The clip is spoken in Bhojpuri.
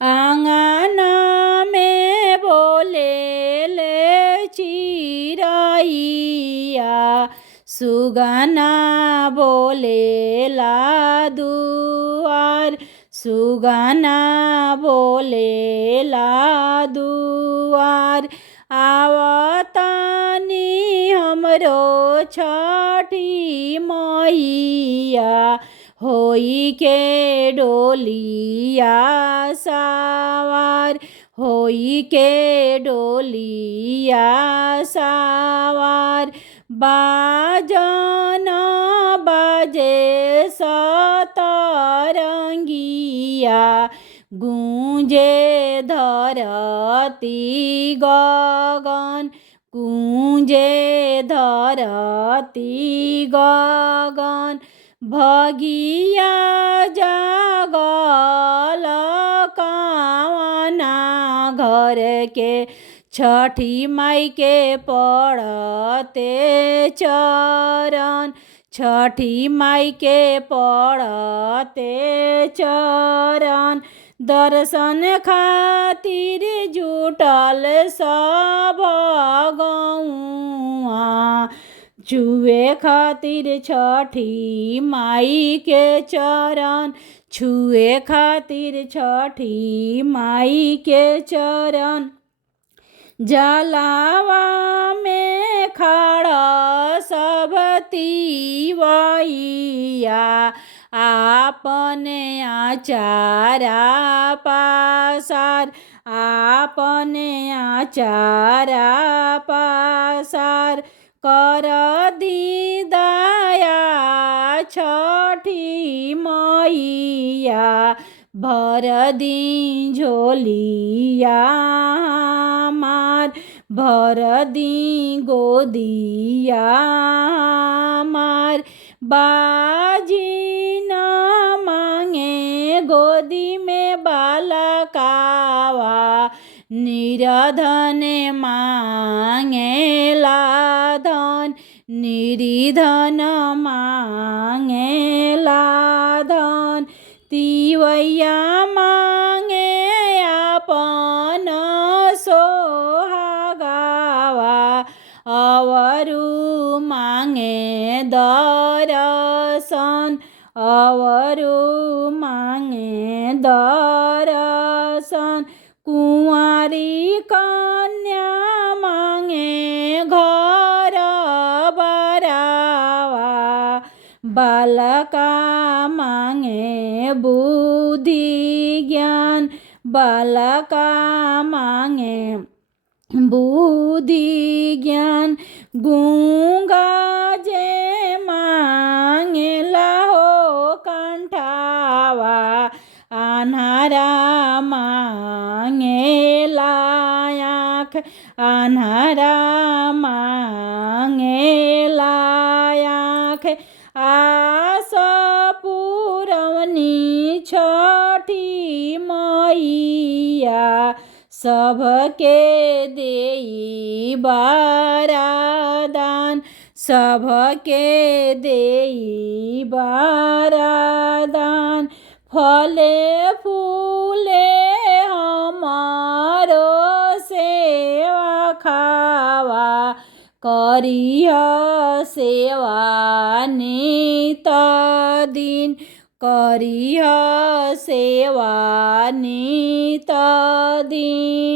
आंगना में बोले ले चिरैया, सुगना बोलेला दुआर, सुगना बोलेला दुआर। आवतानी हमरो छठी मैया, होई के डोलिया सवार, होई के डोलिया सवार। बाजन बाजे सतरंगिया, गूंजे धरती गगन, गूंजे धरती गगन। भगिया जागल कवना घर के, छठी माई के पड़ते चरण, छठी माई के पड़ते चरण। दर्शन खातिर जुटल सब गौआ, छुए खातिर छठी माई के चरण, छुए खातिर छठी माई के चरण। जलावा में खड़ा सब तिवैया, आपने आचारा पासार, आपने आचारा पासार। कर दी दया छठी मैया, भर दी झोलिया हमार, भर दी गोदिया हमार। बाजी न मांगे गोदी में बालकावा, निरधन मांगेला धन, निरिधन मांगेला धन। तिवैया मांगे आपन सोहागावा, अवरु मांगे दर्शन, अवरु मांगे दर्शन। कुंवारी कन्या मांगे घर बरावा, बालका मांगे बुद्धि ज्ञान, बालका मांगे बुद्धि ज्ञान। गूंगा जे मांगेला हो कंठावा, अन्हारा मांगेला आँख, अन्हारा मांगेला आँख। आस पुरवनी छठी मैया, सबके देई वरदान, सबके देई वरदान। फले फूले हमारो सेवा खावा, करिह सेवा नित दिन, करिह सेवा नित दिन।